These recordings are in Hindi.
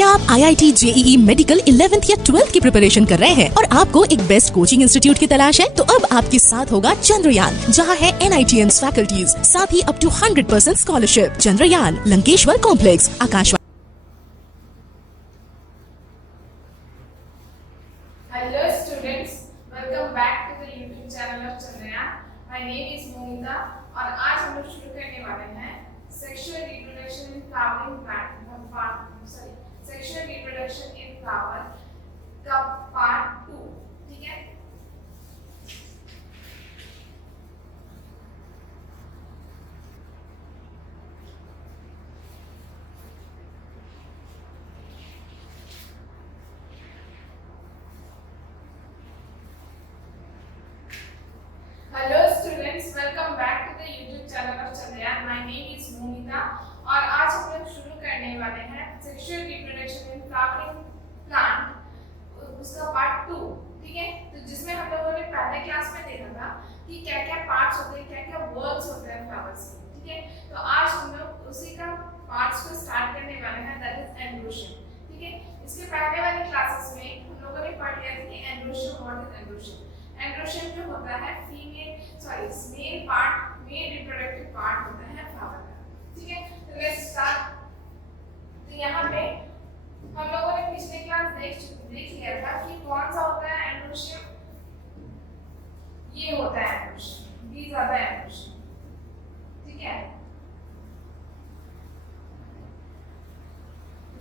क्या आप IIT JEE मेडिकल 11th या 12th की प्रिपरेशन कर रहे हैं और आपको एक बेस्ट कोचिंग इंस्टीट्यूट की तलाश है? तो अब आपके साथ होगा चंद्रयान, जहां है NITS फैकल्टीज, साथ ही up to 100% scholarship. Chandrayaan, Lankeshwar complex, Akashvani. Hello students, welcome back to the YouTube channel of Chandrayaan. My name is Momita और आज हम लोग शुरू करने वाले हैं sexual reproduction in flowering plant sexual reproduction in flower का part 2, ठीक है? Hello students, welcome back to the YouTube channel of Chandrayaan. My name is Momita और आज हम लोग शुरू करने वाले हैं sexual reproduction in flowering plant उसका पार्ट 2, ठीक है? तो जिसमें हम लोगों ने पहले क्लास में देखा था कि क्या क्या पार्ट्स होते हैं, क्या क्या वर्ड्स होते हैं फ्लावर्स के, ठीक है? तो आज हम लोग उसी का पार्ट्स को स्टार्ट करने वाले हैं, दैट इज एंड्रोशियम, ठीक है? इसके पहले वाली क्लासेस में हम लोगों ने पढ़ लिया था कि androecium what is androecium. Androecium जो होता है मेल रिप्रोडक्टिव पार्ट होता है फ्लावर का, ठीक है? तो लेट्स स्टार्ट। तो यहाँ पे हम लोगों ने पिछले क्लास देख लिया था कि कौन सा होता है एंड्रोशियम। ये होता है androecium, these are the androecium, ठीक है?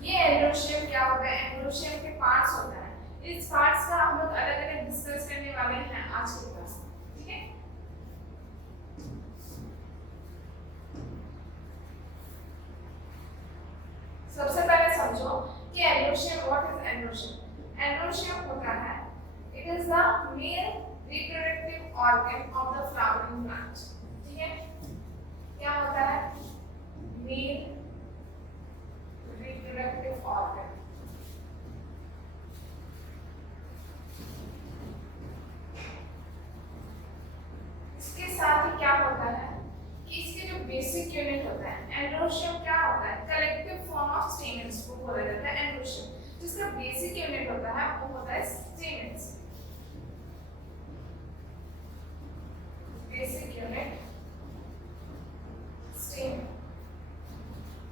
ये एंड्रोशियम क्या होता है? एंड्रोशियम के पार्ट्स होता है। इस पार्ट्स का हम लोग अलग-अलग डिस्कस करने वाले हैं आज के क्लास में, ठीक है? सबसे पहले समझो कि androecium what is androecium. Androecium होता है it is the male reproductive organ of the flowering plant, ठीक है? क्या होता है? Male reproductive organ. इसके साथ ही क्या होता है कि इसके जो बेसिक यूनिट होता है, एंड्रोशियम क्या होता है? कलेक्टिव फॉर्म ऑफ स्टेमेंस को बोला जाता है एंड्रोशियम। जिसका बेसिक यूनिट होता है वो होता है स्टेमेंस। Basic unit stamen.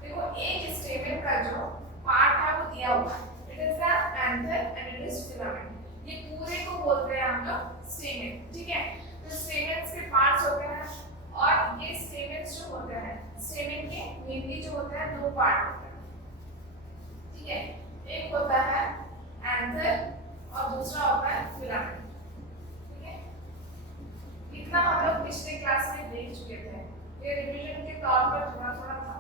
देखो एक स्टेमेन का जो पार्ट है वो दिया हुआ है, it is the anther and it is filament. ये पूरे को बोलते हैं हम लोग स्टेमेन, ठीक है? तो स्टेमेन्स के पार्ट्स होते हैं और ये स्टेमेन्स जो होते हैं, स्टेमेन के मेनली जो होते हैं दो पार्ट होते हैं, ठीक है? एक होता है एंथर और दूसरा होता है फिलामेंट, ठीक है? इतना हम लोग पिछले क्लास में देख चुके थे, ये रिवीजन के तौर पर थोड़ा था,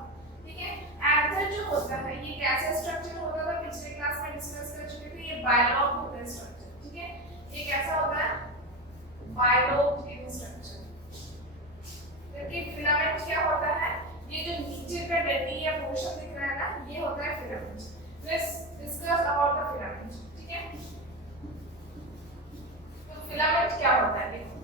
ठीक है? एंथर जो होता है ये कैसा स्ट्रक्चर होता था पिछले क्लास में डिस्कस कर चुके थे। ये बायलॉग होता है स्ट्रक्चर, ठीक है? ये कैसा होता है? बायलॉग इन स्ट्रक्चर। जबकि फिलामेंट क्या होता है? ये जो नीचे का डंडी या पोर्शन दिख रहा है ना, ये होता है filament. Let's discuss about the filament, ठीक है? तो फिलामेंट क्या होता है? देखो,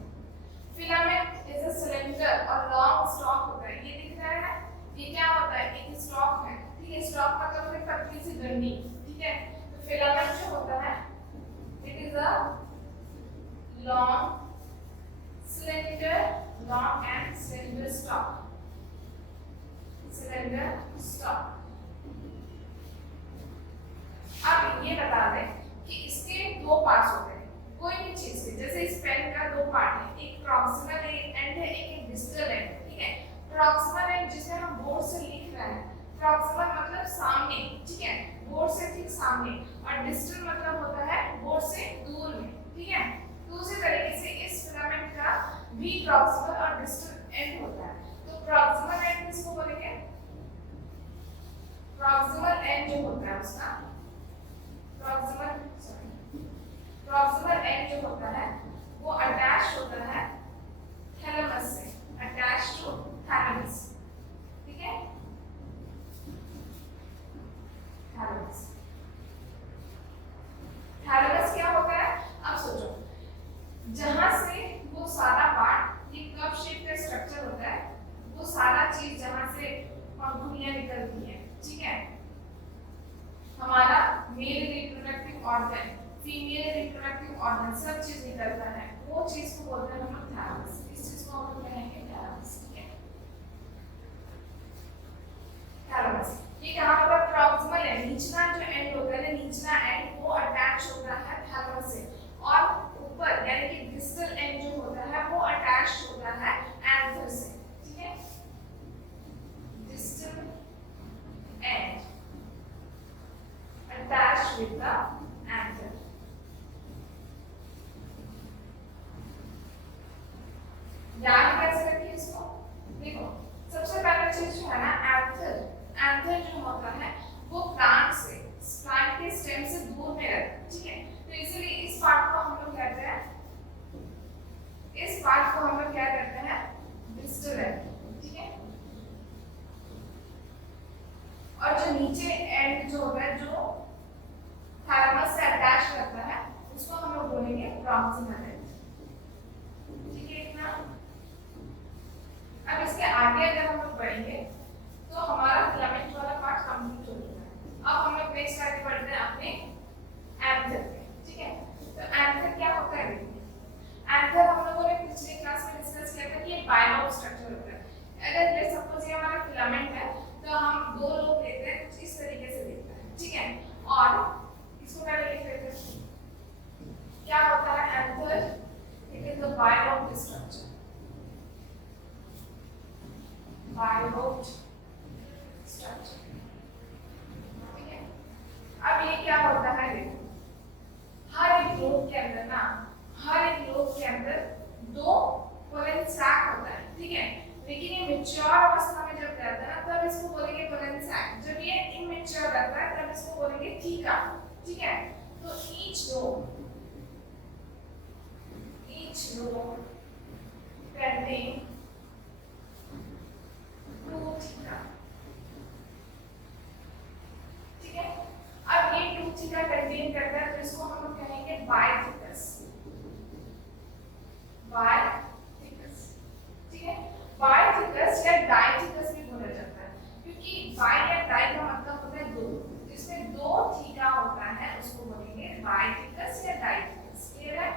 फिलामेंट इज अ सिलेंडर और लॉन्ग स्टॉक होता है। ये दिख रहा है, ये क्या होता है? एक स्टॉक है, ठीक है? स्टॉक मतलब एक पतली सी डंडी, ठीक है? तो फिलामेंट जो होता है it is a long cylinder, long and cylinder stalk, cylinder stalk। अब ये बता दें कि इसके दो पार्ट्स होते हैं कोई भी चीज के। जैसे इस पेन का दो पार्ट है, एक प्रॉक्सिमल एंड है, एक डिस्टल एंड, ठीक है? प्रॉक्सिमल एंड जिसे हम बोर्ड से लिख रहे हैं, प्रॉक्सिमल मतलब सामने, ठीक है? बोर्ड से ठीक सामने, और डिस्टल मतलब होता है बोर्ड से दूर में, ठीक है? दूसरे तरीके से इस फिलामेंट का भी प्रॉक्सिमल और डिस्टल एंड होता है। तो प्रॉक्सिमल एंड किसको बोलेंगे? प्रॉक्सिमल एंड जो होता है उसका प्रॉक्सिमल एंड जो होता है वो अटैच होता है थैलेमस से, अटैच टू थैलेमस, ठीक है? थैलेमस। थैलेमस क्या होता है? अब सोचो, जहां से वो सारा पार्ट, ये कप शेप का स्ट्रक्चर होता है, वो सारा चीज जहां से पंखुड़ियां निकलती हैं, ठीक है? हमारा ऑर्गन, फीमेल रिप्रोडक्टिव ऑर्गन सब चीज निकलता है, वो चीज को बोलते हैं हम लोग थैलमस। इस चीज को हम लोग कहेंगे थैलमस, ठीक है। थैलमस ये कहाँ पर प्रॉक्सिमल है, निचला जो एंड होता है, निचला एंड वो अटैच होता है थैलमस से, और ऊपर यानी कि डिस्टल एंड जो होता है वो अटैच होता है एंथर से, ठीक है। Distal end attached with the anther. याद कैसे रखिए इसको, देखो सबसे पहला चीज जो है ना एंथर, एंथर जो होता है वो प्लांट से, प्लांट के स्टेम से दूर में रहता है, ठीक है। तो इसलिए इस पार्ट को हम लोग कहते हैं, इस पार्ट को हम लोग क्या कहते हैं, डिस्टल एंड, ठीक है। और जो नीचे एंड जो होता है, जो थैलेमस से अटैच करता है, उसको हम लोग बोलेंगे प्रॉक्सिमल एंड, ठीक है इतना। अब इसके आगे अगर हम लोग बढ़ेंगे तो हमारा फिलामेंट वाला पार्ट कंप्लीट हो चुका है। अब हम लोग नेक्स्ट आगे बढ़ते हैं अपने एंथर पे, ठीक है। तो एंथर क्या होता है, एंथर हम लोगों ने पिछले क्लास में डिस्कस किया था कि ये बाइलोब स्ट्रक्चर होता है। अगर लेट्स सपोज ये हमारा फिलामेंट है तो हम दो लोब लेते हैं, कुछ इस तरीके से दिखता है, ठीक है। और इसको पहले लिख लेते हैं, क्या होता है anther, it is the bilobe structure, bilobe structure, ठीक है। अब ये क्या होता है, देखो हर एक लोब के अंदर ना, हर एक लोब के अंदर दो पोलन सैक होता है, ठीक है। लेकिन ये मैच्योर अवस्था में जब रहता है ना तब इसको बोलेंगे पोलन सैक, जब ये इमैच्योर रहता है तब इसको बोलेंगे थीका, ठीक है। तो each lobe contain two theta, ठीक है। अब ये टू थीटा कंटेन करता है तो इसको हम लोग कहेंगे बाइथिकस, बाइथिकस, ठीक है। बाइथिकस या डाइथिकस भी बोला जाता है, क्योंकि बाइ या डाइ का मतलब होता है दो, जिसमें दो थीटा होता है उसको बोलेंगे बाइथिकस या डाइथिकस, क्लियर है।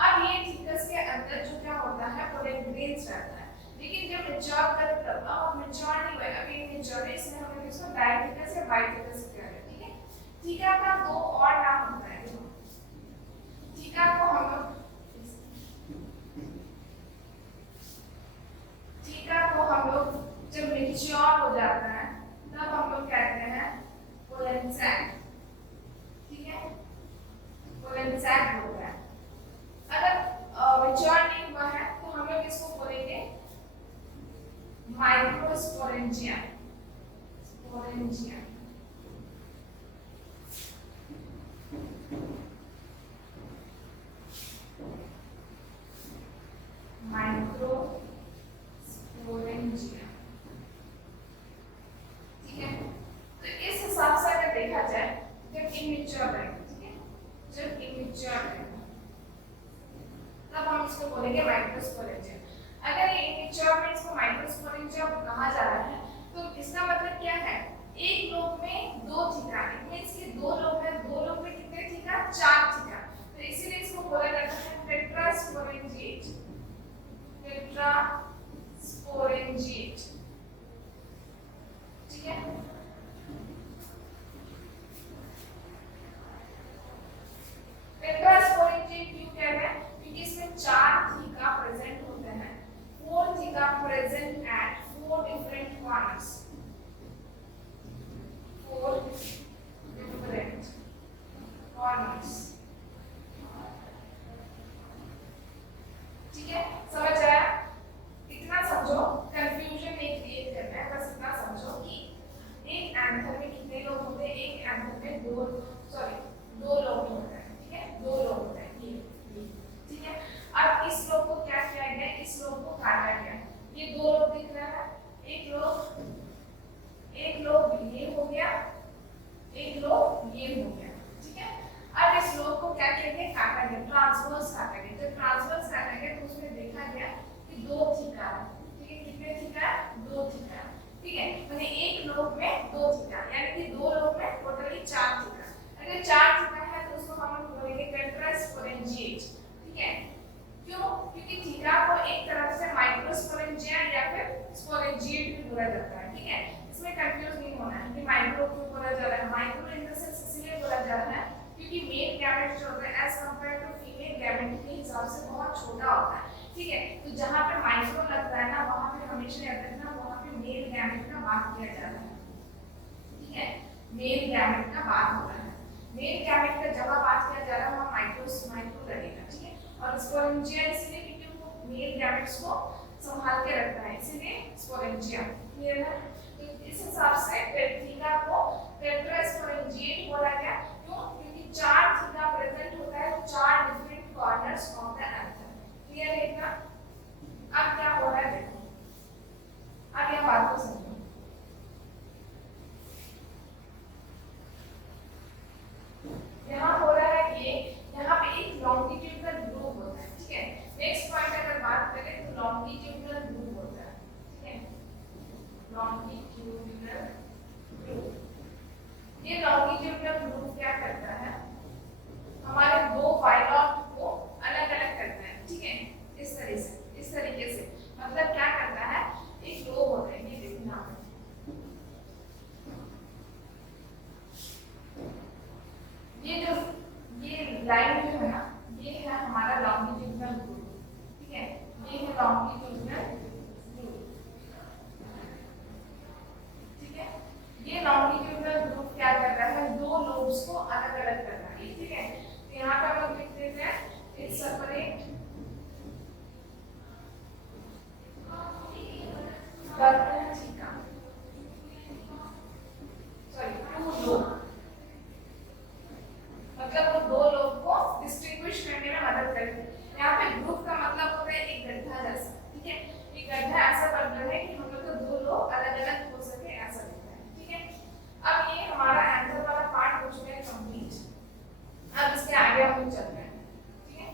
अब ये थीकस के अंदर जो क्या होता है पोलन ग्रेन्स रहता है, लेकिन जब मैच्योर कर अब मैच्योर नहीं हुआ, अभी मैच्योर है, इसमें हम लोग इसको डाइथिकस या बाइथिकस कह रहे हैं, ठीक है। थीका का दो और नाम होता है, थीका को हम लोग, थीका को हम लोग जब मैच्योर हो जाता है तब हम लोग कहते हैं पोलन सैक, ठीक है, पोलन सैक होता है। अगर मैच्योर नहीं हुआ है तो हम लोग इसको बोलेंगे माइक्रोस्पोरेंजिया, स्पोरेंजिया, माइक्रोस्पोरेंजिया, ठीक है। तो इस हिसाब से अगर देखा जाए जब इमैच्योर रहेगा, ठीक है, जब इमैच्योर रहेगा तब हम इसको बोलेंगे माइक्रोस्पोरेंजिया। अगर ये इमैच्योर में इसको माइक्रोस्पोरेंजिया कहा जा रहा है तो इसका मतलब क्या है, एक लोब में दो थीटा, इट मींस कि दो लोब है, दो लोब में कितने थीटा, चार थीटा, तो इसीलिए इसको बोला जाता है टेट्रास्पोरेंजिएट, टेट्रास्पोरेंजिएट, ठीक है। टेट्रास्पोरेंजिएट क्यों कह रहे हैं, क्योंकि इसमें चार थीका प्रेजेंट होते हैं, four theca present at four different corners, four different corners, ठीक है। समझ आया, इतना समझो, कंफ्यूजन नहीं क्रिएट करना है, बस इतना समझो कि एक एंथर में कितने लोग होते हैं, एक एंथर में दो लोग होते हैं, ठीक है, दो लोग होते हैं, ये, ठीक है। अब इस लोग को क्या किया गया, इस लोग को काटा गया, ये दो लोग दिख रहा है, एक लोग ये हो गया, एक लोग ये हो गया, ठीक है। अब इस लोग को क्या किया गया, काटा गया, ट्रांसवर्स काटा गया। जब ट्रांसवर्स काटा गया तो उसमें देखा गया कि दो थीटा है, ठीक है, कितने थीटा है, दो थीटा, ठीक है। माने एक लोग में दो थीटा, यानी कि दो लोग में टोटली चार थीटा। अगर चार थीटा है तो उसको हम से बहुत छोटा होता है, ठीक है। तो जहाँ पे माइक्रो लगता है ना वहाँ पे हमेशा याद रखना वहाँ पे मेल गैमेट का बात किया जा रहा है, ठीक है। मेल गैमेट का बात हो रहा है, मेल गैमेट का जहाँ बात किया जा रहा है वहाँ माइक्रो लगेगा, ठीक है। और स्पोरेंजिया इसलिए क्योंकि वो मेल गैमेट्स को संभाल के रखता है, इसीलिए स्पोरेंजिया, क्लियर है। तो इस हिसाब से थीका को टेट्रास्पोरेंजिएट बोला गया, क्यों? क्योंकि 4 थीका प्रेजेंट होता है 4 different corners of the anther, clear है इतना। अब क्या हो रहा है देखो, अब यह बात को समझो। यहाँ हो रहा है ये, यहाँ पे एक लॉन्गिट्यूडनल ग्रूव होता है, ठीक है। नेक्स्ट पॉइंट अगर बात करें तो लॉन्गिट्यूडनल ग्रूव होता है, ठीक है, लॉन्गिट्यूडनल ग्रूव। ये लॉन्गिट्यूडनल ग्रूव क्या करता है, हमारे दो फाइलम को अलग अलग करता है, ठीक है। इस तरीके से मतलब क्या करता है, एक लो होता है, ये देखना ये लाइन जो है ना, ये है हमारा लॉन्गिट्यूडनल ग्रूव, ठीक है। ये है लॉन्गिट्यूडनल ग्रूव, ठीक है। ये लॉन्गिट्यूडनल ग्रूव क्या कर रहा है, दो लोब्स को अलग अलग कर रहा है, ठीक है। तो यहाँ पे हम लोग लिख देते हैं it separate theca, sorry two lobe, मतलब वो दो लोग को डिस्टिंग्विश करने में मदद करेगी। यहाँ पे ग्रुप का मतलब होता है एक गड्ढा जैसा, ठीक है। एक गड्ढा ऐसा बन रहा है कि हम लोग को दो लोग अलग अलग हो सके, ऐसा दिखता है, ठीक है। अब ये हमारा एंथर वाला पार्ट हो चुका है कंप्लीट। अब इसके आगे हम लोग चल रहे हैं, ठीक है।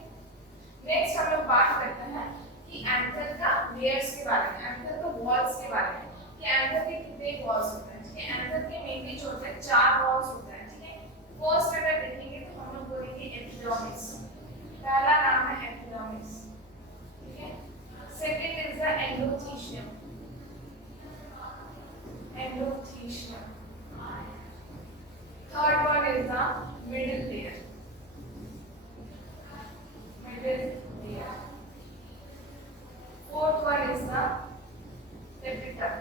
नेक्स्ट हम लोग बात करते हैं कि एंथर का लेयर्स के बारे में, एंथर का वॉल्स के बारे में, कि एंथर के कितने वॉल्स होते हैं, ठीक है। एंथर के मेनली जो होते हैं 4 वॉल्स होते हैं, ठीक है। फर्स्ट अगर देखेंगे तो हम लोग बोलेंगे एपिडर्मिस, पहला नाम है एपिडर्मिस, ठीक है। Second is the endothecium, endothecium. Third one is the middle layer, middle layer. Fourth one is the tapetum,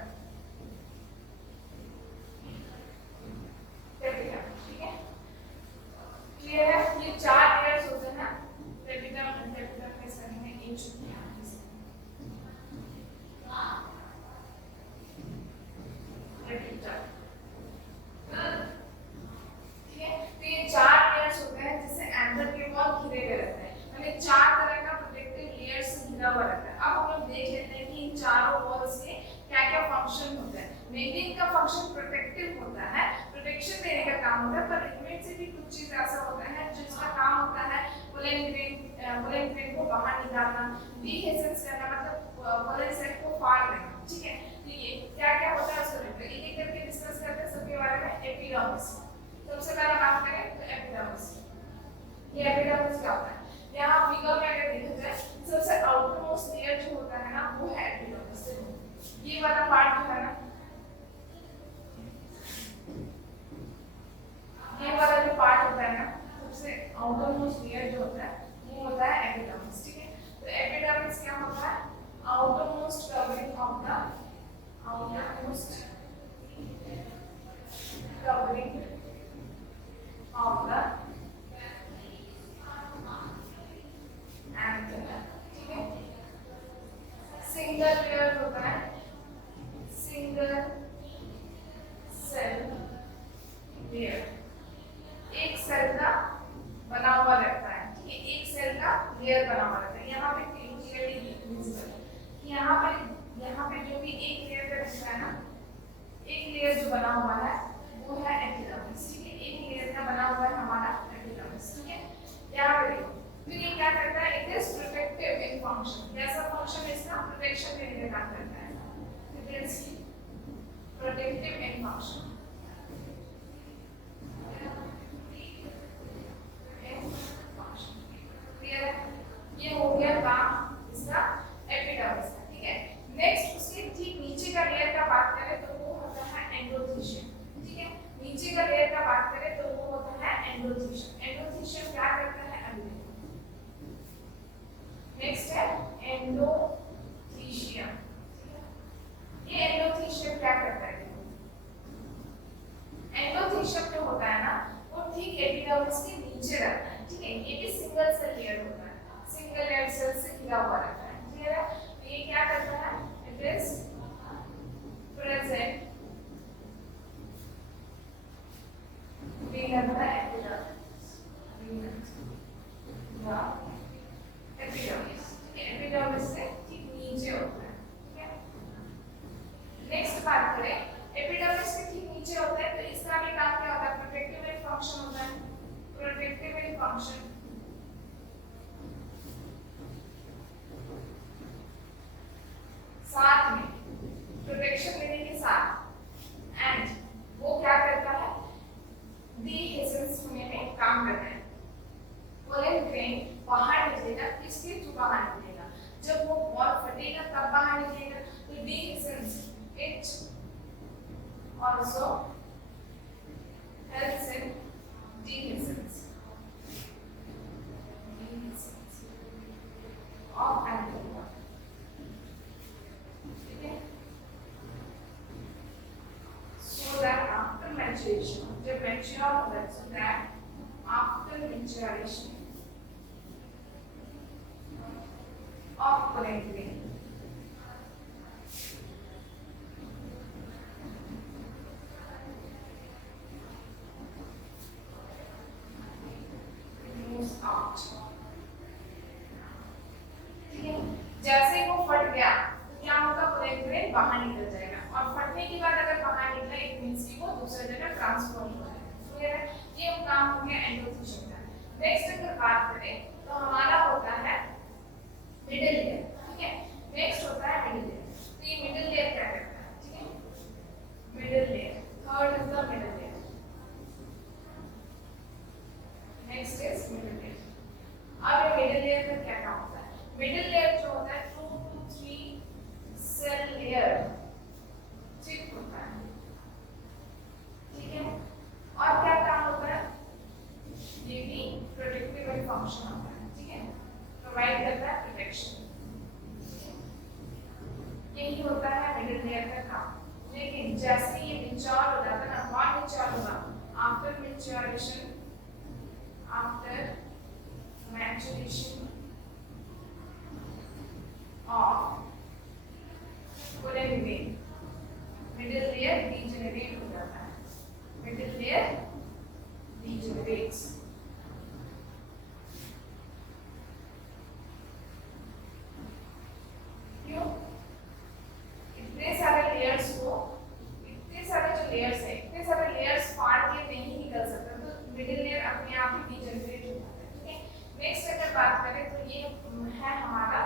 tapetum, ठीक है। क्लियर है, ये 4 लेयर्स होते हैं, टेपिटम में सही है इंच, टेपिटम, ठीक है। तो ये 4 लेयर्स होते हैं जिससे एंथर के वॉल घिरे हुए रहते हैं, यानी 4 तरह का प्रोटेक्टिव लेयर से घिरा हुआ रहता है। अब हम लोग देख लेते हैं कि इन चारों वॉल्स के क्या क्या फंक्शन होते हैं। मेनली इनका फंक्शन प्रोटेक्टिव होता है, प्रोटेक्शन देने का काम होता है, पर इनमें से भी कुछ चीज ऐसा होता है जिसका काम होता है पोलन ग्रेन को बाहर निकालना, डीहेसेंस करना, मतलब पोलन सेल को फाड़ देना, ठीक है। तो ये क्या क्या होता है उसको देखते हैं, एक एक करके डिस्कस करते हैं सबके बारे में। एपिडर्मिस, सबसे पहले बात करें तो एपिडर्मिस, ये एपिडर्मिस क्या होता है, यहाँ फिगर में अगर देखा जाए सबसे आउटरमोस्ट लेयर जो होता है ना वो है एपिडर्मिस। ये वाला पार्ट जो है ना, ये वाला जो पार्ट होता है ना, सबसे आउटरमोस्ट लेयर जो होता है वो होता है एपिडर्मिस, ठीक है। तो एपिडर्मिस क्या होता है, outermost covering of the, outermost covering of the anther, ठीक है। सिंगल लेयर होता है, सिंगल सेल लेयर, एक सेल का बना हुआ रहता है, ठीक है। एक सेल का लेयर बना हुआ रहता है। यहाँ पे क्लियरली विजिबल है, यहाँ पे जो भी एक लेयर का दिख रहा है ना, एक लेयर जो बना हुआ है वो है एपिडर्मिस, ठीक है। एक लेयर का बना हुआ है हमारा एपिडर्मिस, ठीक है। यहाँ पे देखो, तो ये क्या करता है, it is protective in function. कैसा फंक्शन इसका, प्रोटेक्शन देने का काम करता है, it is protective in function. ये हो गया काम इसका एपिडर्मिस का, ठीक है। नेक्स्ट उसके ठीक नीचे का लेयर का बात करें तो वो होता है एंडोथीशियम, ठीक है। नीचे का लेयर का बात करें तो वो होता है एंडोथीशियम। एंडोथीशियम क्या करता है, अभी एपिडर्मिस के नीचे रहता है, ठीक है। ये भी सिंगल सेल लेयर होता है, सिंगल लेयर सेल से घिरा हुआ रहता है, क्लियर है। तो ये क्या करता है, it is present behind the epidermis, epidermis, epidermis से ठीक नीचे होता है, ठीक है। नेक्स्ट बात करें, एपिडर्मिस के ठीक नीचे होता है, तो इसका भी काम क्या होता है, प्रोटेक्टिव फंक्शन होता है, प्रोटेक्टिव फंक्शन। साथ में प्रोटेक्शन देने के साथ एंड वो क्या करता है, डीहिसेंस होने में काम करता है। पोलन ग्रेन बाहर निकलेगा, किसके थ्रू बाहर निकलेगा, जब वो बॉल फटेगा तब बाहर निकलेगा। तो डीहिसेंस it also helps in dehiscence of alcohol, ठीक है। So that after maturation, जब mature होता है, so that after maturation of pollen grain, जैसे वो फट गया तो क्या होगा, पोलन ग्रेन बाहर निकल जाएगा, और फटने के बाद अगर बाहर निकला इट मींस कि वो दूसरी जगह ट्रांसफर हो जाएगा, क्लियर है। ये काम हो गया एंडोथेलियम का। नेक्स्ट अगर बात करें तो हमारा होता है मिडिल लेयर, ठीक है। नेक्स्ट होता है मिडिल लेयर। तो ये मिडिल लेयर क्या करता है, ठीक है, middle layer, third is the middle layer. Next is middle layer. अब ये मिडिल लेयर का क्या काम होता है, मिडिल लेयर जो होता है 2 to 3 सेल लेयर चिप होता है, ठीक है। और क्या काम होता है, ये भी प्रोटेक्टिव फंक्शन होता है, ठीक है, प्रोवाइड करता है प्रोटेक्शन, यही होता है मिडिल लेयर का काम। लेकिन जैसे ये मैच्योर हो जाता है ना, कौन मैच्योर होगा, after maturation, after maturation of pollen grain, middle layer degenerate हो जाता है, middle layer degenerates। क्यों, इतने सारे लेयर्स को, इतने सारे जो लेयर्स है, इतने सारे लेयर्स फाड़ के नहीं निकल सकता, तो मिडिल लेयर अपने आप ही डिजेनरेट हो जाता है, ठीक है। नेक्स्ट अगर बात करें तो ये है हमारा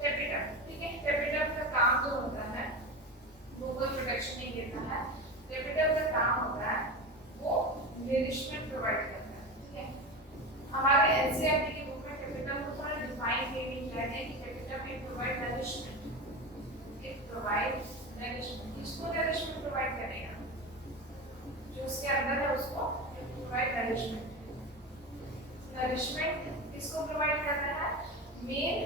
टेपिडम, ठीक है। टेपिडम का काम जो होता है वो कोई प्रोटेक्शन नहीं देता है, टेपिडम का काम होता है वो नरिशमेंट प्रोवाइड करता है, ठीक है। हमारे एनसीईआरटी की बुक में टेपिडम को थोड़ा डिफाइन किया गया है कि tapetum it provide nourishment, it provide nourishment. किसको नरिशमेंट प्रोवाइड करेगा, जो उसके अंदर है उसको प्रोवाइड नरिशमेंट। नरिशमेंट किसको प्रोवाइड करना है, मेन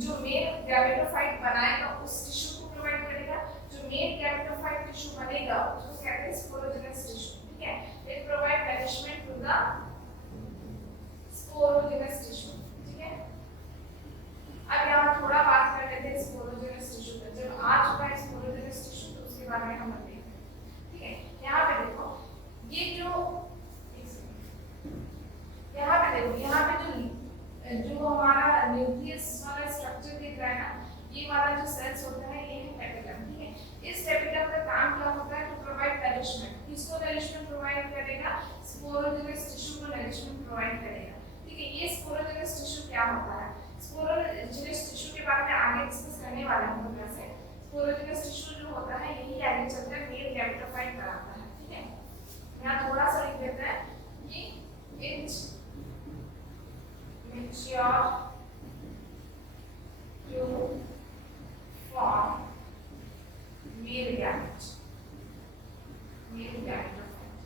जो मेन गैमेटोफाइट बनाएगा उस टिश्यू को प्रोवाइड करेगा, जो मेन गैमेटोफाइट टिश्यू बनेगा उसको कहते हैं स्पोरोजेनस टिश्यू, ठीक है। It provide nourishment to the sporogenous tissue, ठीक है। अब यहाँ थोड़ा बात कर लेते हैं स्पोरोजेनस टिश्यू पर। जब आ चुका है स्पोरोजेनस टिश्यू तो उसके बारे में हम बताएंगे, ठीक है। यहाँ पे देखो, ये जो यहाँ पे देखो, यहाँ पे जो हमारा न्यूक्लियस वाला स्ट्रक्चर दिख रहा है ना, ये वाला जो सेल्स होता है ये है टेपिडम, ठीक है। इस टेपिडम का काम क्या होता है, टू प्रोवाइड नरिशमेंट। किसको नरिशमेंट प्रोवाइड करेगा, स्पोरोजेनस टिश्यू को नरिशमेंट प्रोवाइड करेगा, ठीक है। ये स्पोरोजेनस टिश्यू क्या होता है, स्पोरोजेनस टिश्यू के बारे में आगे डिस्कस करने वाले हैं हम वैसे। स्पोरोजेनस टिश्यू जो होता है यही आगे चलकर मेल गैमेटोफाइट बनाता है, ठीक है। यहाँ थोड़ा सा लिख देते हैं कि it mature to form male gamete, male gametophyte।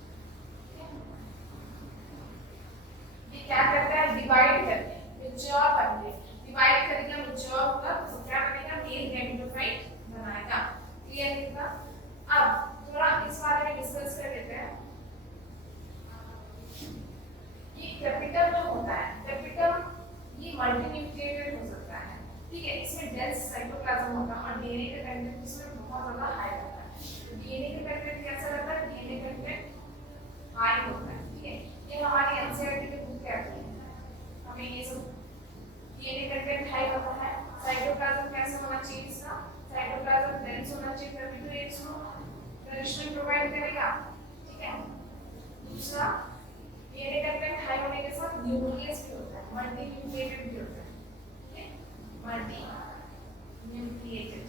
ये क्या करता है, डिवाइड करते हैं, मैच्योर करते हैं, डिवाइड करेगा, मैच्योर होगा तो क्या बनेगा, मेल गैमेटोफाइट बनाएगा, क्लियर है। अब थोड़ा इस बारे में डिस्कस कर लेते हैं। प्रोटोप्लाज्म होगा और डीएनए का कंटेंट इसमें बहुत ज्यादा हाई होता है। डीएनए का कंटेंट कैसा रहता है? डीएनए कंटेंट हाई होता है, ठीक है। ये हमारी एनसीईआरटी की बुक कहती है हमें ये सब डीएनए कंटेंट हाई होता है। साइटोप्लाज्म कैसा होना चाहिए इसका? साइटोप्लाज्म डेंस होना चाहिए तभी तो ये इसको नरिशमेंट प्रोवाइड करेगा, ठीक है। दूसरा, डीएनए कंटेंट हाई होने के साथ न्यूक्लियस भी होता है, मल्टी न्यूक्लिएटेड भी होता है, ठीक है, मल्टी न्यूक्लिएटेड,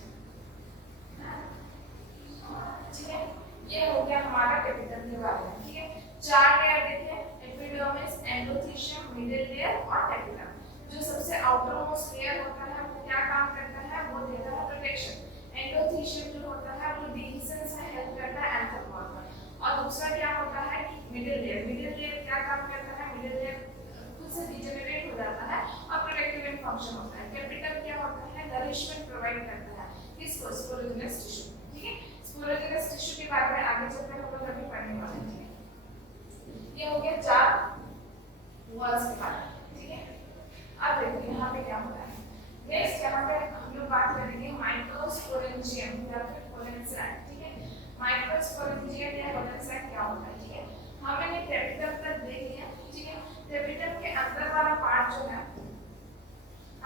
ठीक है। ये हो गया हमारा कैपिटल के बारे में, ठीक है। चार लेयर देखे, एपिडर्मिस, एंडोथेलियम, मिडिल लेयर और टेपिटम। जो सबसे आउटर मोस्ट लेयर होता है वो क्या काम करता है? वो देता है प्रोटेक्शन। एंडोथेलियम जो होता है वो डिहिशन से हेल्प करता है एंथ्रोपॉड में। और दूसरा क्या होता है कि मिडिल लेयर। मिडिल लेयर क्या काम करता है? मिडिल लेयर खुद से डिजेनरेट हो जाता है और प्रोटेक्टिव फंक्शन होता है। कैपिटल क्या होता है? नरिशमेंट प्रोवाइड करता है किसको? स्पोरोजिनस टिश्यू, ठीक है। स्पोरोजिनस टिश्यू के बारे में आगे चलकर हम लोग अभी पढ़ने वाले हैं, ठीक है। ये हो गया चार वॉल्स के बारे में, ठीक है। अब देखिए यहाँ पे क्या होता है। नेक्स्ट यहाँ पे हम लोग बात करेंगे माइक्रोस्पोरेंजियम या फिर पोलन सैक, ठीक है। माइक्रोस्पोरेंजियम या पोलन सैक क्या होता है, ठीक है। हमने कैपिटल तक देख लिया, ठीक है। कैपिटल के अंदर वाला पार्ट जो है,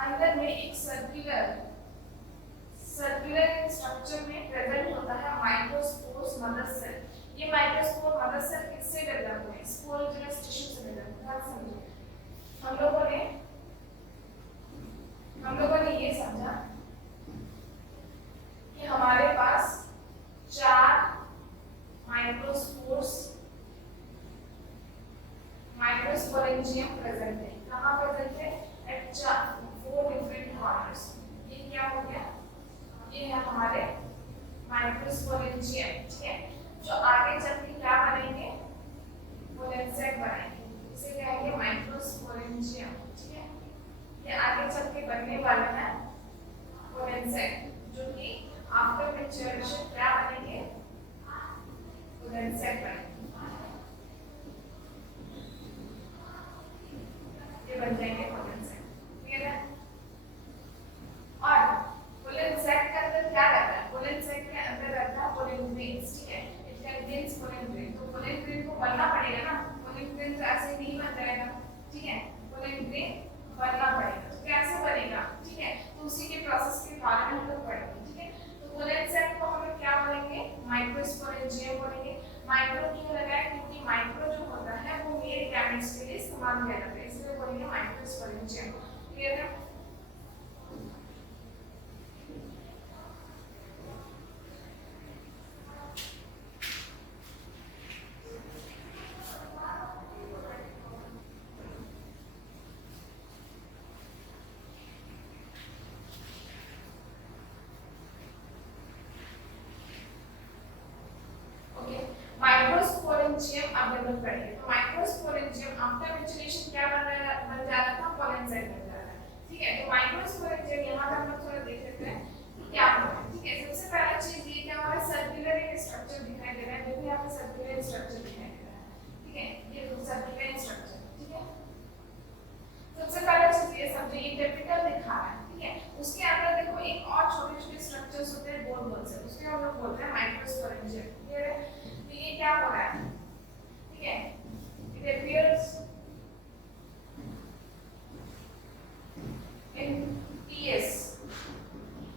अंदर में एक सर्कुलर स्ट्रक्चर में प्रेजेंट होता है माइक्रोस्पोर्स मदर सेल। ये माइक्रोस्पोर मदर सेल किससे डेवलप हुए? स्पोरोजिनस टिश्यू से डेवलप हुआ, समझो। हम लोगों ने ये समझा कि हमारे पास चार माइक्रोस्पोरेंजियम प्रेजेंट है। कहाँ प्रेजेंट है? At 4 different corners. ये क्या हो गया? ये है हमारे माइक्रोस्पोरेंजियम, ठीक है। जो आगे चल के क्या बनेंगे? पोलन सैक बनाएंगे। इसे कहेंगे माइक्रोस्पोरेंजियम, ठीक है। ये आगे चल के बनने वाला है पोलन सैक, जो कि आफ्टर मैच्योरेशन क्या बनेंगे? पोलन सैक बनेंगे। ये बन जाएंगे पोलन सैक, क्लियर है। और पोलन सैक के अंदर क्या रहता है? पोलन सैक के अंदर रहता है पोलन ग्रेन्स, ठीक है। It contains pollen grain. तो पोलन ग्रेन को बनना पड़ेगा ना, पोलन ग्रेन तो ऐसे नहीं बन जाएगा, ठीक है। पोलन ग्रेन बनना पड़ेगा। तो कैसे बनेगा, ठीक है। तो उसी के प्रोसेस के बारे में हम लोग पढ़ेंगे, ठीक है। तो पोलन सैक को हम लोग क्या बोलेंगे? माइक्रोस्पोरेंजियम बोलेंगे। माइक्रो क्यों लगाया? क्योंकि माइक्रो जो होता है वो मेल गैमेट्स के लिए इस्तेमाल किया जाता है, इसलिए बोलेंगे माइक्रोस्पोरेंजियम, क्लियर है। माइक्रोस्पोरेंजियम अब डेवलप करेंगे। तो माइक्रोस्पोरेंजियम आफ्टर मैच्योरेशन क्या बन जा रहा था? पोलन सैक बन जा रहा है, ठीक है। तो माइक्रोस्पोरेंजियम यहाँ पर हम लोग थोड़ा देख लेते हैं क्या होता है, ठीक है। सबसे पहला चीज ये क्या हमारा सर्कुलर एक स्ट्रक्चर दिखाई दे रहा है। देखो यहाँ पे सर्कुलर स्ट्रक्चर दिखाई दे रहा है, ठीक है। ये सर्कुलर स्ट्रक्चर, ठीक है। सबसे पहला चीज ये समझो, ये कैपिटल दिखा रहा है, ठीक है। उसके अंदर देखो एक और छोटे-छोटे स्ट्रक्चर्स होते हैं गोल-गोल से, उसके हम लोग बोलते हैं माइक्रोस्पोरेंजियम, क्लियर है। तो ये क्या हो रहा है, ठीक है। It appears in PS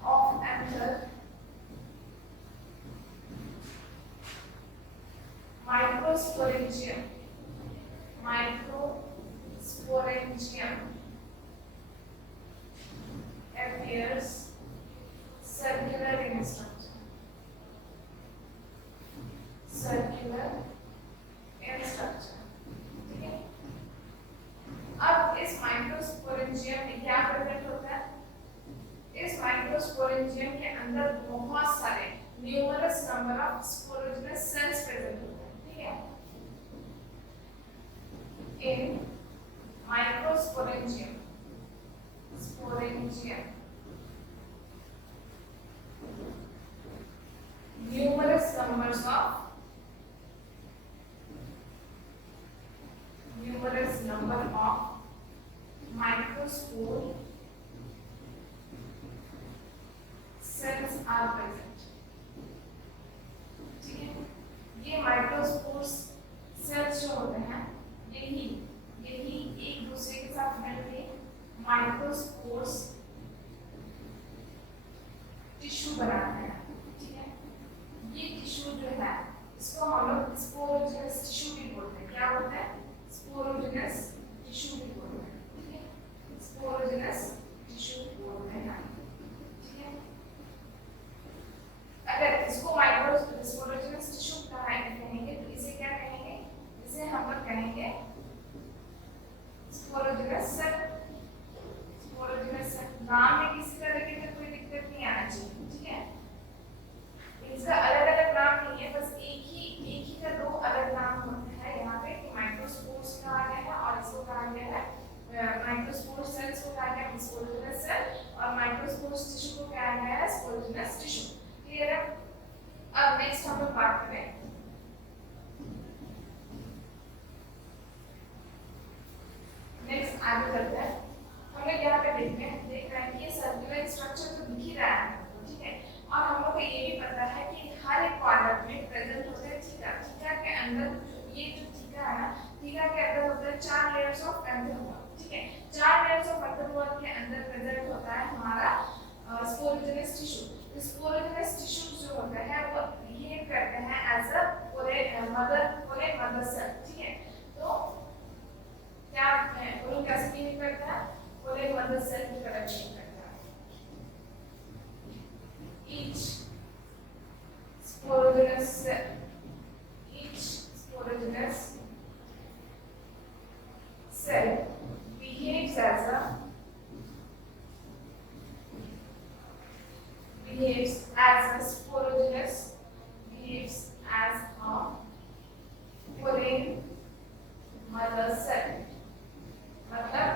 of anther microsporangium appears circular in structure, circular in structure, ठीक है। अब इस माइक्रोस्पोरेंजियम में क्या प्रेजेंट होता है? इस माइक्रोस्पोरेंजियम के अंदर बहुत सारे numerous number of sporogenous cells present होते हैं, ठीक है। इन microsporangium numerous numbers of microspore यही यही एक दूसरे के साथ मिलके माइक्रोस्पोर्स टिश्यू बनाते हैं, ठीक है। ये टिश्यू जो है इसको हम लोग स्पोरोजेनस टिश्यू भी बोलते हैं। क्या बोलते हैं? स्पोरोजेनस टिश्यू भी बोलते हैं, ठीक है। स्पोरोजेनस टिश्यू बोलते हैं, ठीक है। अगर इसको स्पोरोजेनस टिश्यू कहेंगे तो इसे क्या कहेंगे? इसे हम लोग कहेंगे स्पोरोजेनस सेल। स्पोरोजेनस सेल नाम में किसी तरह की कोई दिक्कत नहीं आना चाहिए, ठीक है। इसका अलग अलग नाम नहीं है, बस एक ही का दो अलग नाम होते हैं यहाँ पे कि माइक्रोस्पोर्स कहा गया है और इसको कहा गया है माइक्रोस्पोर्स सेल्स को कहा गया है स्पोरोजेनस सेल और माइक्रोस्पोर्स टिश्यू को कहा गया है स्पोरोजेनस टिश्यू। क्लियर है? अब नेक्स्ट हम लोग बात करें नेक्स्ट आगे चलते हैं। हम लोग यहाँ पे देख रहे हैं कि ये सर्कुलर स्ट्रक्चर तो दिख ही रहा है, ठीक है। और हम लोग को ये भी पता है कि हर एक क्वाड्रेंट में प्रेजेंट होते हैं थीटा। थीटा के अंदर ये जो थीटा है ना, थीटा के अंदर होता है 4 लेयर्स ऑफ एंथर वॉल, ठीक है। 4 लेयर्स ऑफ एंथर वॉल के अंदर प्रेजेंट होता है हमारा स्पोरोजेनस टिश्यू। स्पोरोजेनस टिश्यू जो होता है वो बिहेव करते हैं एज अ मदर सेल, ठीक है। तो क्या वो कैसे बिहेव करता है? पूरे मदर सेल की तरह बिहेव करता है। each sporogenous cell behaves as a pollen mother cell. मतलब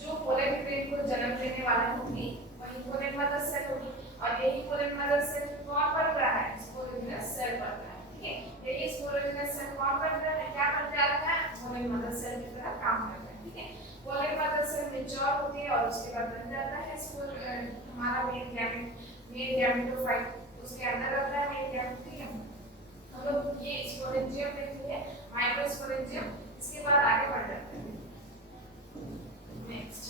जो पोलेन ग्रेन को जन्म देने वाली होगी वही पोलेन मदर सेल होगी और यही पोलेन मदर सेल कौन बन रहा है? स्पोरोजेनस सेल बन रहा है, ठीक है। यही स्पोरोजेनस सेल कौन बन रहा है? क्या बन जा रहा है? पोलेन मदर सेल की तरह काम कर रहा है, ठीक है। पोलेन मदर सेल मैच्योर होती है और उसके बाद बन जाता है हमारा मेन गैमेटोफाइट, उसके अंदर रहता है मेन गैमेट, ठीक है। हम लोग ये स्पोरेंजियम देख लिए, माइक्रोस्पोरेंजियम, इसके बाद आगे बढ़ जाते हैं। नेक्स्ट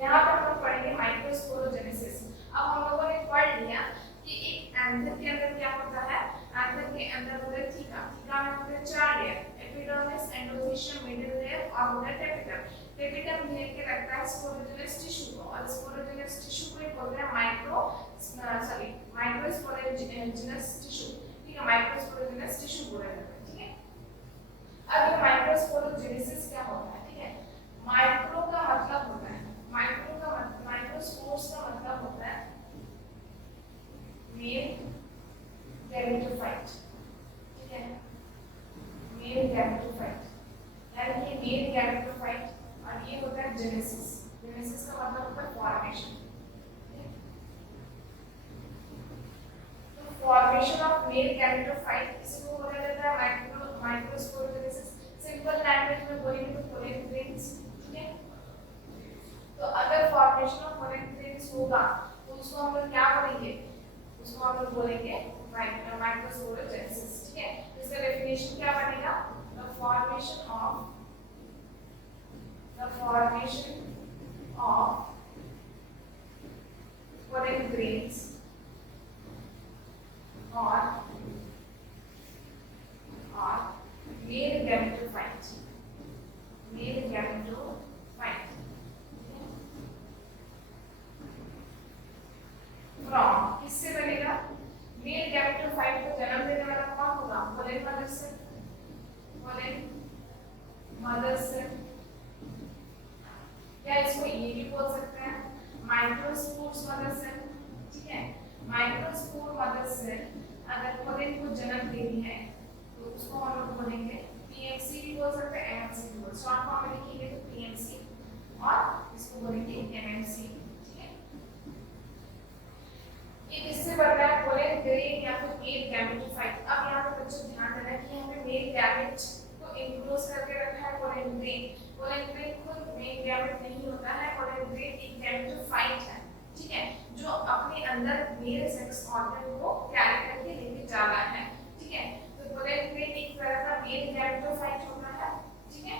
यहाँ पर हम लोग पढ़ेंगे माइक्रोस्पोरोजेनेसिस। अब हम लोगों ने पढ़ लिया कि एक एंथर के अंदर क्या होता है। एंथर के अंदर होता है थीका। थीका में होते हैं 4 layer, epidermis, endothelium, middle layer और होता है टेपिटम। टेपिटम घेर के रखता है स्पोरोजेनस टिश्यू को और स्पोरोजेनस टिश्यू को बोलते हैं माइक्रोस्पोरोजेनस टिश्यू, ठीक है। माइक्रोस्पोरोजेनस टिश्यू बोला जाता है, ठीक है। अब ये माइक्रोस्पोरोजेनेसिस क्या होता है, ठीक है। माइक्रो का मतलब होता है माइक्रोस्पोर्स का मतलब होता है मेल गैमेटोफाइट, ठीक है। मेल गैमेटोफाइट यानी कि मेल गैमेटोफाइट और ये होता है जेनेसिस। जेनेसिस का मतलब होता है फॉर्मेशन, तो फॉर्मेशन ऑफ मेल गैमेटोफाइट इसको बोला जाता है माइक्रोस्पोरोजेनेसिस। सिंपल लैंग्वेज में बोलेंगे तो पोलेन ग्रेन्स, ठीक है। तो अगर फॉर्मेशन ऑफ पोलेन ग्रेन्स होगा तो उसको हम लोग क्या बोलेंगे? उसको हम लोग बोलेंगे माइक्रोस्पोरोजेनेसिस, ठीक है। इसका डेफिनेशन क्या बनेगा? The formation of pollen grains or male gametophyte from किससे बनेगा? मेल गैमेटोफाइट को जन्म देने वाला कौन होगा? Pollen mother cell. क्या इसको ये भी बोल सकते हैं माइक्रोस्पोर्स मदर सेल, ठीक है। माइक्रोस्पोर मदर सेल अगर पोलेन को जन्म देनी है तो उसको हम लोग बोलेंगे पीएमसी भी बोल सकते हैं, एमएमसी भी बोल। शॉर्ट फॉर्म में लिखेंगे तो पीएमसी और इसको बोलेंगे एमएमसी, ठीक है। ये किससे बन रहा है? पोलेन ग्रेन या फिर मेल गैमेटोफाइट। अब यहाँ पे बच्चों ध्यान देना है कि यहाँ पे मेल गैमेट को इंक्लोज करके रखा है पोलेन ग्रेन। पोलेन ग्रेन खुद मेल गैमेट नहीं होता है, पोलेन ग्रेन एक गैमेटोफाइट है, ठीक है, जो अपने अंदर मेल सेक्स ऑर्गन को कैरी करके लेके जा रहा है, ठीक है। तो पोलेन ग्रेन एक तरह का मेल गैमेटोफाइट होता है, ठीक है।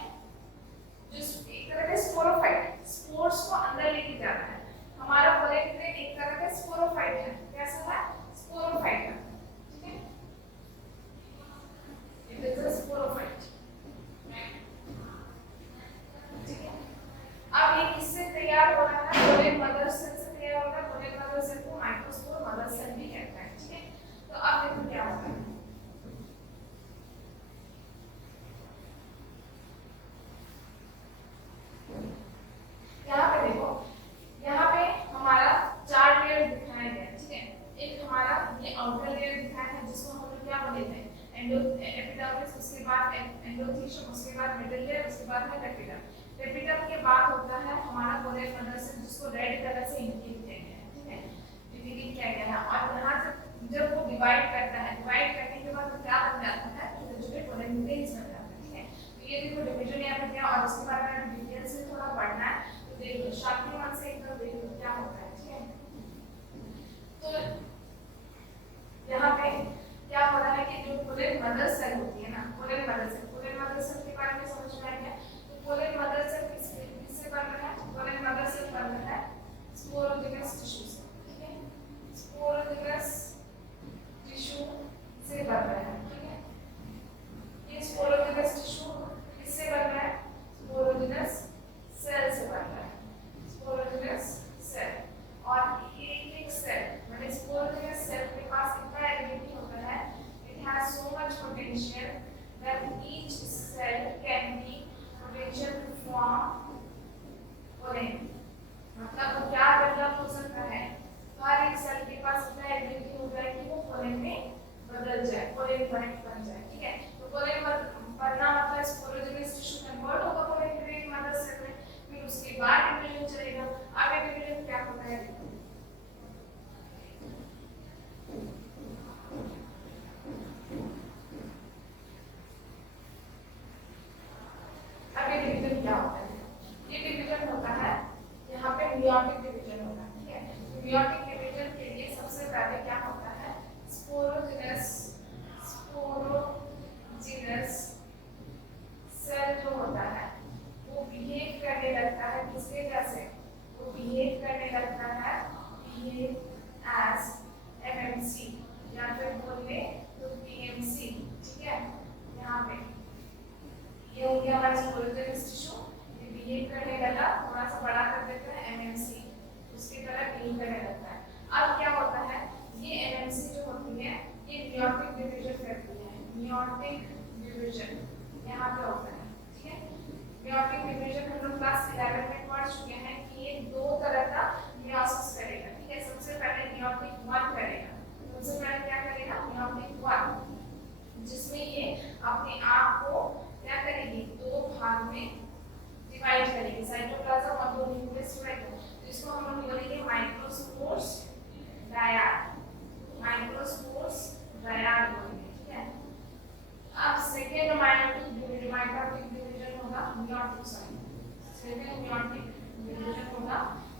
बाद मिडिल लेयर, उसके बाद में टेपिटम। टेपिटम के बाद होता है हमारा कोलेन मदर सेल, जिसको रेड कलर से इंडिकेट किया गया है, ठीक है, इंडिकेट किया गया है। और यहाँ जब वो डिवाइड करता है, डिवाइड करने के बाद क्या बन जाता है, छोटे कोलेन न्यूक्लियस बन जाता है, ठीक है। तो ये देखो डिवीजन यहाँ पे क्या, और उसके बारे में डिटेल्स में थोड़ा पढ़ना है, तो देखो शांतिमान से एकदम देखो क्या होता है, ठीक है। तो यहाँ पे क्या हो रहा है कि जो कोलेन मदर सेल होती है ना, कोलेन मदर सेल के बारे में समझ में आएगा। तो कोलेन मदर सेल किससे बन रहा है, कोलेन मदर सेल बन रहा है स्पोरोजिनस टिश्यू से, ठीक है, स्पोरोजिनस टिश्यू से बन रहा है, ठीक है। ये स्पोरोजिनस टिश्यू किससे बन रहा है, स्पोरोजिनस सेल से बन रहा है, स्पोरोजिनस सेल। और ये एक सेल मतलब स्पोरोजिनस सेल के पास इतना एबिलिटी होता है, it has so much potential that each cell can be potential to form pollen। मतलब क्या डेवलप हो सकता है, हर एक सेल के पास इतना एबिलिटी होता है कि वो पोलन में बदल जाए, पोलन बन जाए, ठीक है। तो पोलन बनना मतलब स्पोरोजिनस टिश्यू कन्वर्ट होगा पोलन ग्रेन मदर सेल में, फिर उसके बाद डिवीजन चलेगा। आगे डिवीजन क्या होता है, आगे डिवीजन क्या होता है, ये डिवीजन होता है यहाँ पे मियोटिक डिवीजन होता है, ठीक है। मियोटिक डिवीजन के लिए सबसे पहले क्या होता है, स्पोरोजिनस सेल जो होता है वो बिहेव करने लगता है किसके जैसे, वो बिहेव करने लगता है एज एमएमसी या फिर बोले तो पीएमसी, ठीक है। यहाँ पे ये हो गया हमारा स्पोरोजिनस टिश्यू, ये बिहेव करने लगा, थोड़ा सा बड़ा कर देते हैं एमएमसी, उसकी तरह बिहेव करने लगता है। अब क्या होता है, ये एमएमसी जो होती है ये मियोटिक डिवीजन करती है, मियोटिक डिवीजन यहाँ पे होता है, ठीक है। मियोटिक डिवीजन हम लोग क्लास 11 में पढ़ चुके हैं कि ये दो तरह का मियोसिस करेगा, ठीक है। सबसे पहले मियोटिक 1 करेगा, सबसे पहले क्या करेगा, मियोटिक 1, जिसमें ये अपने आप को क्या करेगी, दो भाग में डिवाइड करेगी, साइटोप्लाज्म और दो न्यूक्लियस डिवाइड। तो इसको हम लोग बोलेंगे माइक्रोस्पोर्स डायड, माइक्रोस्पोर्स डायड बोलेंगे, ठीक है। अब सेकेंड माइटोटिक डिवीजन होगा meiotic site, second meiotic division होगा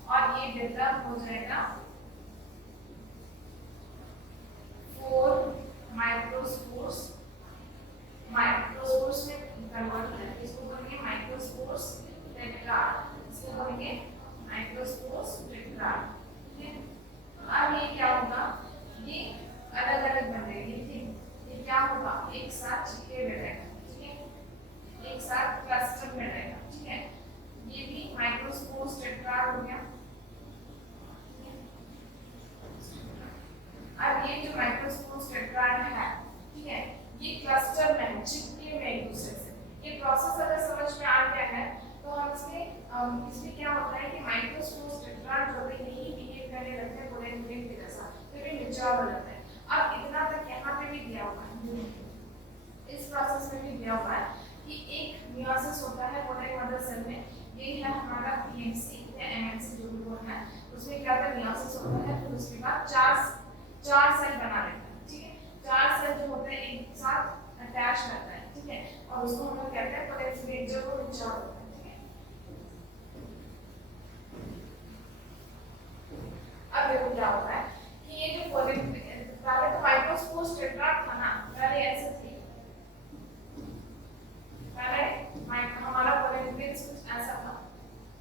और ये डेवलप हो जाएगा 4 माइक्रोस्पोर्स में कन्वर्ट हो जाएगा, इसको बोलेंगे माइक्रोस्पोर्स टेट्राड, इसको बोलेंगे माइक्रोस्पोर्स टेट्राड, ठीक है। अब ये क्या होगा, ये अलग अलग बन जाएगी, ठीक, ये क्या होगा, एक साथ चिपके हुए रहेगा, ठीक है, एक साथ क्लस्टर में रहेगा, ठीक है। ये भी माइक्रोस्पोर्स टेट्राड हो गया। अब ये जो माइक्रोस्पोर्स टेट्राड है, ठीक है, ये क्लस्टर में चिपके हुए एक दूसरे से। ये प्रोसेस अगर समझ में आ गया है तो हम इसमें क्या होता है कि माइक्रोस्पोर्स टेट्राड जो है यही बिहेव करने लगते हैं पोलन ग्रेन के जैसा, फिर ये मैच्योर हो जाता है। अब इतना तक यहाँ पे भी दिया हुआ है, इस प्रोसेस में भी दिया हुआ है कि एक मियोसिस होता है पोलन मदर सेल में, ये है हमारा पीएमसी या एमएमसी जो भी बोलना है, उसमें क्या होता है, मियोसिस होता है, फिर उसके बाद चार सेल बना लेता है, ठीक है। 4 सेल जो होते हैं एक साथ अटैच रहता है, ठीक है, और उसको हम लोग कहते हैं पोलन जो वो मैच्योर होता है, ठीक है। अब देखो क्या होता है कि ये जो पोलन पहले तो माइक्रोस्पोर्स टेट्राड था ना, पहले ऐसे थी, पहले हमारा पोलन कुछ ऐसा था,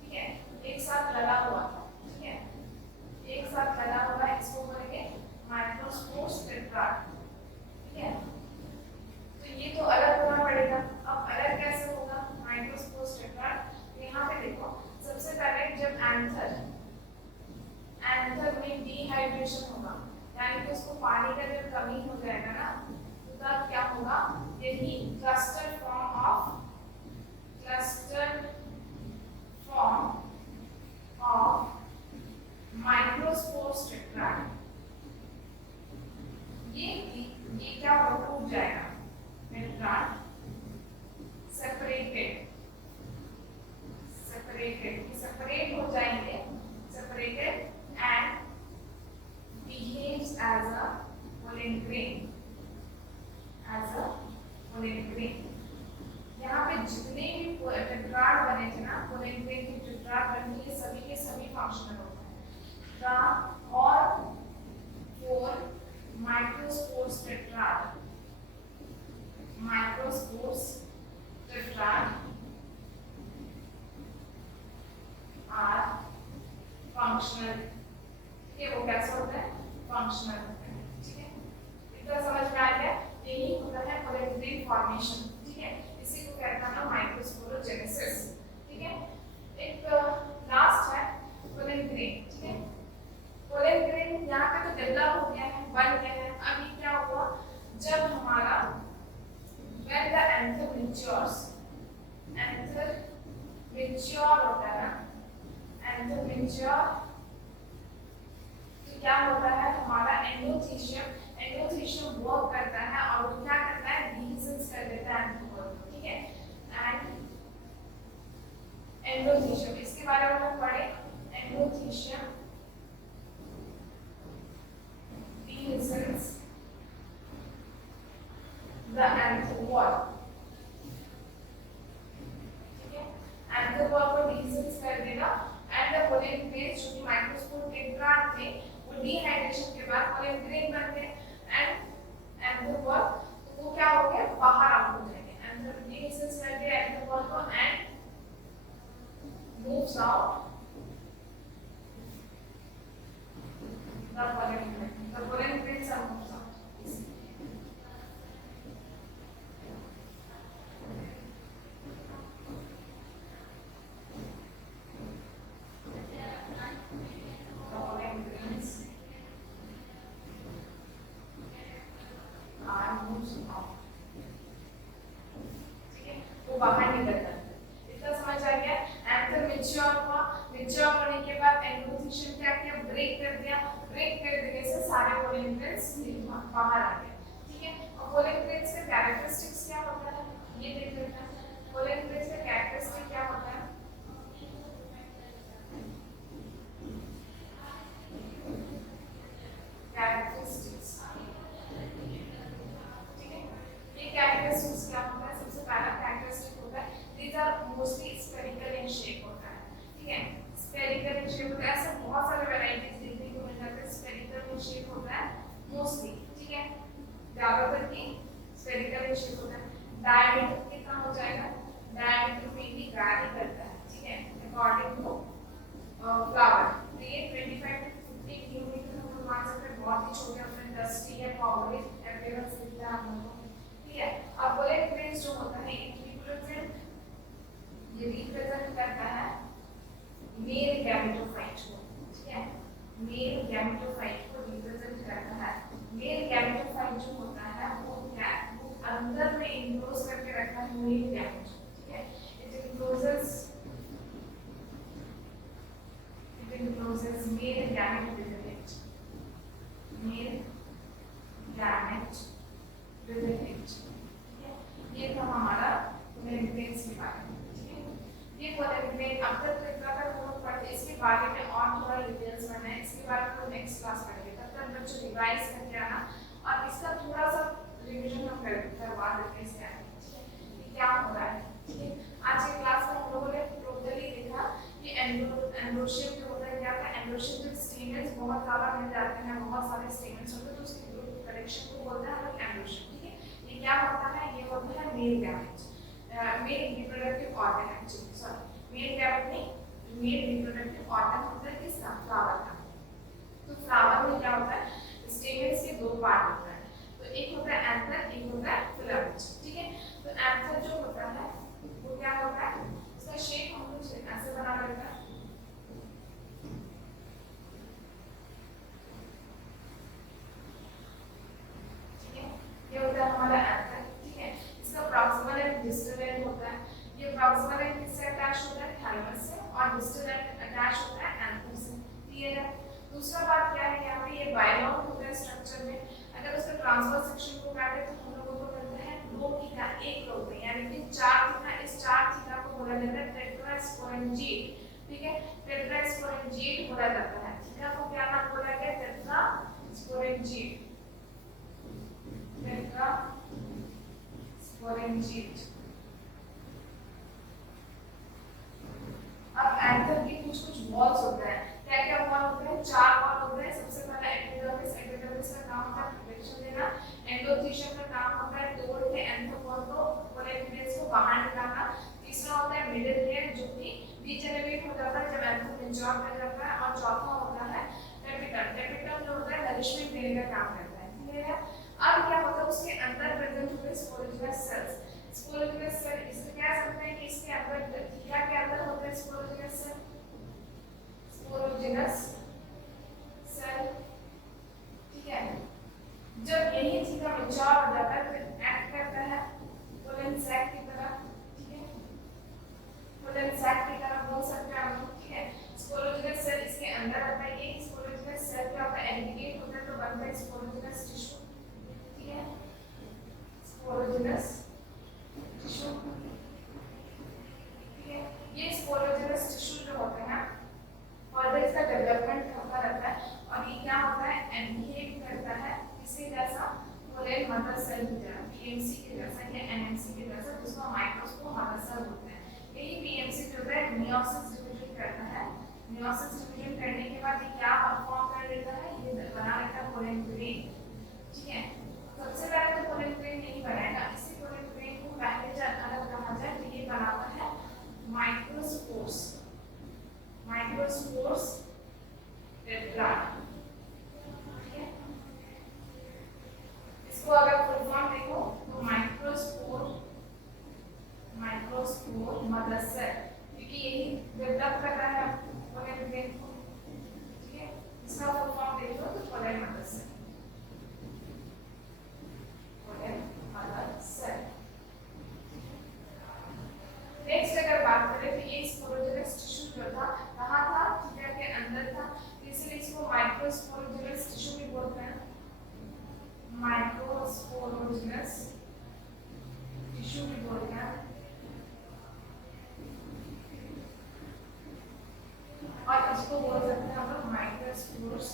ठीक है, एक साथ लगा हुआ था, ठीक है, एक साथ लगा हुआ है, इसको बोलेंगे माइक्रोस्पोर्स टेट्राड, ठीक है। तो ये तो अलग होना पड़ेगा, अब अलग कैसे होगा, माइक्रोस्पोर्स टेट्राड पोलिंग की टेट्राड बनती है, सभी के सभी फंक्शनल होते हैं। और 4 माइक्रोस्पोर्स टेट्राड आर फंक्शनल। ठीक है, वो कैसे होता है? फंक्शनल होता है। ठीक है, इतना समझ में आ गया? यही होता है पोलिंग फॉर्मेशन। ठीक है, इसी को कहते हैं माइक्रोस्पोरोजेनेसिस। ठीक है, एक लास्ट है पोलिंग। ठीक है, पोलिंग यहाँ पे तो डेवलप हो गया है, बन गया है। अभी क्या हुआ, जब हमारा when the anther matures, anther mature होता है, anther mature, तो क्या होता है, हमारा एंडोथीशियम वर्क करता है और वो क्या करता है, डिहिसेंस कर देता है anther को। ठीक है, एंड एंडोथीशियम, इसके बारे में हम पढ़े, endothecium dehiscence the anther wall। ठीक है, anther wall को dehiscence कर देगा एंड द पोलिन ग्रेन जो कि माइक्रोस्पोर टेट्राड थे वो डिहाइड्रेशन के बाद पोलिन ग्रेन बन गए एंड anther wall, तो वो क्या हो गया, बाहर आउट हो जाएंगे। anther dehiscence कर दिया anther wall को and moves out the pollen grain। The pollen grains are moved out। The pollen grains are moved out। ठीक है, वो बाहर निकल जाते हैं। इतना समझ आ गया? एंथर मैच्योर हुआ, मैच्योर होने के बाद एंडोथीशियम क्या किया, ब्रेक कर दिया, ब्रेक कर देने से सारे पोलिन ग्रेन्स बाहर आ गए। ठीक है, और पोलिन ग्रेन्स के कैरेक्टरिस्टिक्स क्या होता है, ये देख लेते हैं। पोलिन ग्रेन्स का कैरेक्टरिस्टिक क्या होता है, कैरेक्टरिस्टिक्स। ठीक है, ये कैरेक्टरिस्टिक्स क्या होता है, सबसे पहला कैरेक्टरिस्टिक होता है these are mostly spherical in shape होता है। ठीक है, spherical in shape होता है, ऐसे बहुत सारे वैरायटीज देखने को मिल जाते हैं। spherical in shape होता है मोस्टली। ठीक है, ज्यादातर की spherical in shape होता है। डायमीटर कितना हो जाएगा, डायमीटर में भी वैरी करता है। ठीक है, अकॉर्डिंग टू फ्लावर। तो ये 25 to 50 किलोमीटर हम लोग मान सकते हैं, बहुत ही छोटे अपने डस्टी है, पॉवरी अपीयरेंस दिखता है हम लोग को। ठीक है, अब पोलिन ग्रेन्स जो होता है ये रिप्रेजेंट करता है मेल गैमेटोफाइट को। ठीक है, मेल गैमेटोफाइट को रिप्रेजेंट करता है। मेल गैमेटोफाइट जो होता है वो क्या, वो अंदर में इनक्लोज करके रखता है मेल गैमेट। ठीक है, it encloses male gamete with it, male gamete with it. ठीक है, ये था हमारा पोलिन ग्रेन्स के बारे में। ये पोलिन ग्रेन अब तक तो इतना तक हम लोग पढ़े, इसके बारे में और थोड़ा डिटेल्स पढ़ना है, इसके बारे में नेक्स्ट क्लास पढ़ेंगे। तब तक बच्चों रिवाइज करके आना और इसका थोड़ा सा रिवीजन हम करवा देते हैं इसके आगे। ठीक है, ये क्या हो रहा है। ठीक है, आज की क्लास में हम लोगों ने टोटली देखा कि एंडोशियम जो होता है क्या होता है, एंडोशियम के स्टेमेंस बहुत ज्यादा मिल जाते हैं, बहुत सारे स्टेमेंस होते हैं, तो उसके ग्रुप कलेक्शन को बोलते हैं हम लोग एंडोशियम। ठीक है, ये क्या होता है, ये होता है male gamete, male reproductive organ. Actually sorry, male gamete नहीं, मेल रिप्रोडक्टिव ऑर्गन होता है किसका, फ्लावर का। तो फ्लावर में क्या होता है, स्टेमेंस के दो पार्ट होता है, तो एक होता है एंथर, एक होता है फिलामेंट। ठीक है, तो एंथर जो होता है वो क्या होता है, उसका शेप हम लोग ऐसे बना लेते हैं। ठीक है, ये होता है हमारा एंथर। ठीक है, इसका प्रॉक्सिमल एंड डिस्टल एंड होता है। ये प्रॉक्सिमल एंड किससे अटैच होता है, थैलेमस से, और डिस्टल एंड अटैच होता है एंथर से। क्लियर है। दूसरा बात क्या है, यहाँ पे ये बायलॉन्ग होता है स्ट्रक्चर में। अगर उसका ट्रांसवर्स सेक्शन को काटे तो हम लोगों को मिलता है 2 थीटा एक रोड में, यानी कि 4 थीटा। इस 4 थीटा को बोला जाता है टेट्रास्पोरेंजिएट। ठीक है, टेट्रास्पोरेंजिएट बोला जाता है। थीटा को क्या नाम बोला गया, टेट्रास्पोरेंजिएट, टेट्रास्पोरेंजिएट। मैच्योर कर जाता है। और चौथा होता है टेपिटम। टेपिटम जो होता है नरिशमेंट देने का काम करता है, क्लियर है। अब क्या होता है उसके अंदर प्रेजेंट होते हैं स्पोरोजिनस सेल्स। स्पोरोजिनस सेल इसमें कह सकते हैं कि इसके अंदर थीका के अंदर होते हैं स्पोरोजिनस सेल, स्पोरोजिनस सेल, ठीक है। जब यही थीका मैच्योर हो जाता है तो एक्ट करता है पोलन सैक की तरह, ठीक है, पोलन सैक की तरह बोल सकते हैं हम लोग, ठीक है। स्पोरोजिनस सेल इसके अंदर आता है, ये स्पोरोजिनस सेल क्या होता है एग्रीगेट होता है तो बनता है स्पोरोजिनस टिश्यू, ठीक है, स्पोरोजिनस टिश्यू, ठीक है। ये स्पोरोजिनस टिश्यू जो होता है ना फर्दर इसका डेवलपमेंट होता रहता है और ये क्या होता है एनहीट करता है इसी जैसा पोलन मदर सेल की तरह, पीएमसी के जैसा या एनएमसी के जैसा, जिसको माइक्रोस्कोप मदर सेल बोलते हैं। यही पीएमसी जो है मियोसिस डिवीजन करता है। मियोसिस डिवीजन करने के बाद ये क्या फॉर्म कर लेता है, ये बना लेता है पोलन ग्रेन, ठीक है। सबसे पहले तो पोलन ग्रेन नहीं बनाएगा, इसी पोलन ग्रेन को पहले जब अलग कहा जाए तो ये बनाता है माइक्रोस्पोर्स, माइक्रोस्पोर्स टेट्राड, ठीक है। इसको अगर फुल फॉर्म देखो तो माइक्रोस्पोर, माइक्रोस्पोर मदर सेल, क्योंकि यही डेवलप कर रहा है पोलन ग्रेन को, ठीक है। इसका फुल फॉर्म देखो तो pollen mother cell, pollen mother cell. Next अगर बात करें तो ये स्पोरोजिनस टिश्यू जो था कहाँ था, थीका के अंदर था, इसलिए इसको माइक्रोस्पोरोजिनस टिश्यू भी बोलते हैं, माइक्रोस्पोरोजिनस टिश्यू भी बोलते हैं। और इसको बोल सकते हैं हम लोग माइक्रोस्पोर्स